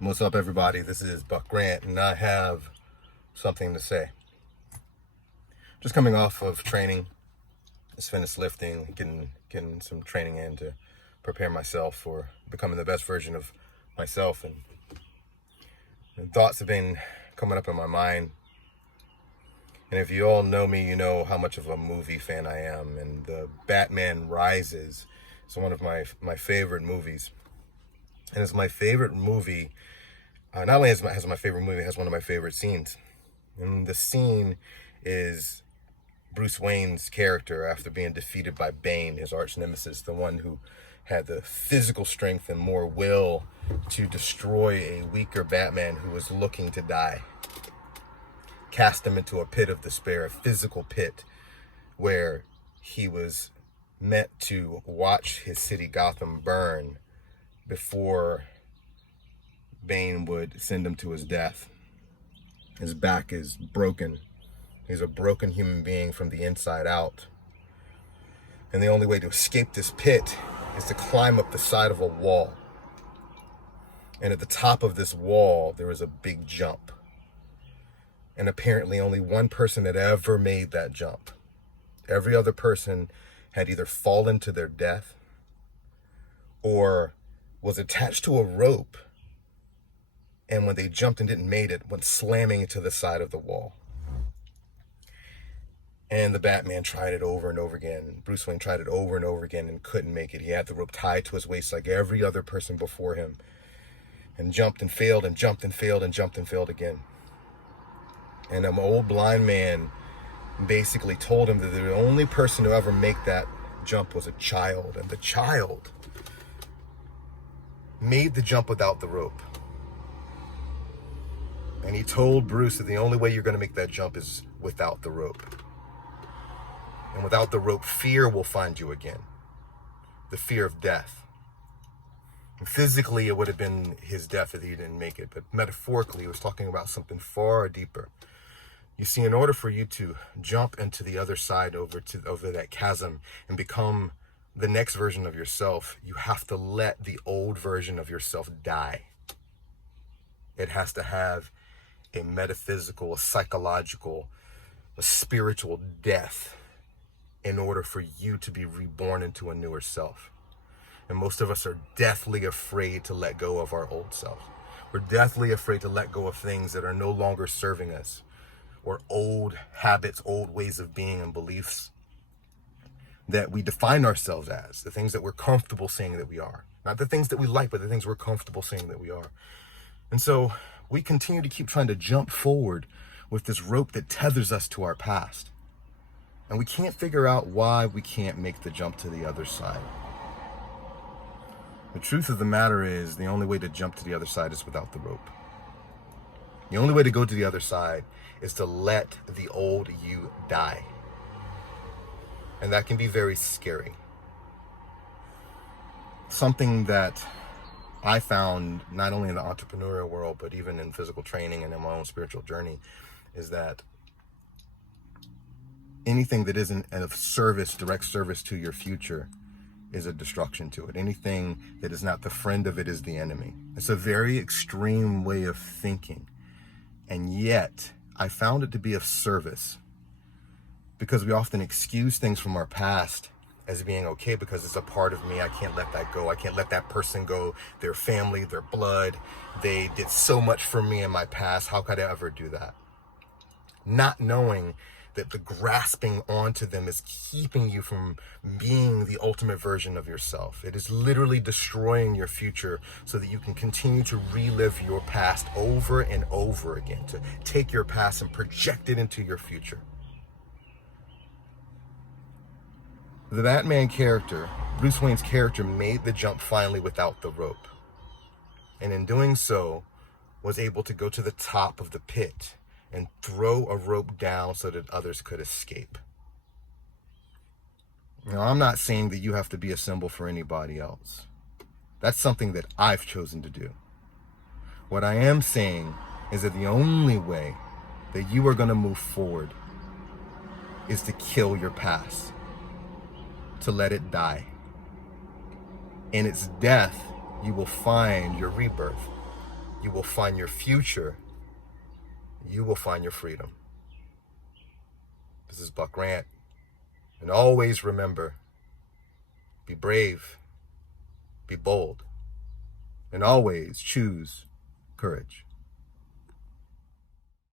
What's up, everybody? This is Buck Grant, and I have something to say. Just coming off of training, just finished lifting, getting some training in to prepare myself for becoming the best version of myself. And thoughts have been coming up in my mind. And if you all know me, you know how much of a movie fan I am. And the Batman Rises is one of my favorite movies. And it's my favorite movie. Not only has my favorite movie, it has one of my favorite scenes. And the scene is Bruce Wayne's character after being defeated by Bane, his arch nemesis, the one who had the physical strength and more will to destroy a weaker Batman who was looking to die. Cast him into a pit of despair, a physical pit where he was meant to watch his city Gotham burn before Bane would send him to his death. His back is broken. He's a broken human being from the inside out. And the only way to escape this pit is to climb up the side of a wall. And at the top of this wall, there is a big jump. And apparently only one person had ever made that jump. Every other person had either fallen to their death or was attached to a rope, and when they jumped and didn't make it, went slamming into the side of the wall. And the Batman tried it over and over again. Bruce Wayne tried it over and over again and couldn't make it. He had the rope tied to his waist like every other person before him, and jumped and failed and jumped and failed and jumped and failed again. And an old blind man basically told him that the only person to ever make that jump was a child, and the child made the jump without the rope. And he told Bruce that the only way you're going to make that jump is without the rope. And without the rope, fear will find you again. The fear of death. And physically, it would have been his death if he didn't make it. But metaphorically, he was talking about something far deeper. You see, in order for you to jump into the other side over that chasm and become the next version of yourself, you have to let the old version of yourself die. It has to have a metaphysical, a psychological, a spiritual death in order for you to be reborn into a newer self. And most of us are deathly afraid to let go of our old self. We're deathly afraid to let go of things that are no longer serving us, or old habits, old ways of being and beliefs that we define ourselves as, the things that we're comfortable saying that we are. Not the things that we like, but the things we're comfortable saying that we are. And so we continue to keep trying to jump forward with this rope that tethers us to our past. And we can't figure out why we can't make the jump to the other side. The truth of the matter is, the only way to jump to the other side is without the rope. The only way to go to the other side is to let the old you die. And that can be very scary. Something that I found not only in the entrepreneurial world, but even in physical training and in my own spiritual journey, is that anything that isn't of service, direct service to your future, is a destruction to it. Anything that is not the friend of it is the enemy. It's a very extreme way of thinking. And yet, I found it to be of service, because we often excuse things from our past as being okay because it's a part of me. I can't let that go. I can't let that person go. Their family, their blood, they did so much for me in my past. How could I ever do that? Not knowing that the grasping onto them is keeping you from being the ultimate version of yourself. It is literally destroying your future so that you can continue to relive your past over and over again, to take your past and project it into your future. The Batman character, Bruce Wayne's character, made the jump finally without the rope. And in doing so, was able to go to the top of the pit and throw a rope down so that others could escape. Now, I'm not saying that you have to be a symbol for anybody else. That's something that I've chosen to do. What I am saying is that the only way that you are going to move forward is to kill your past, to let it die. In its death, you will find your rebirth. You will find your future. You will find your freedom. This is Buck Grant. And always remember, be brave, be bold, and always choose courage.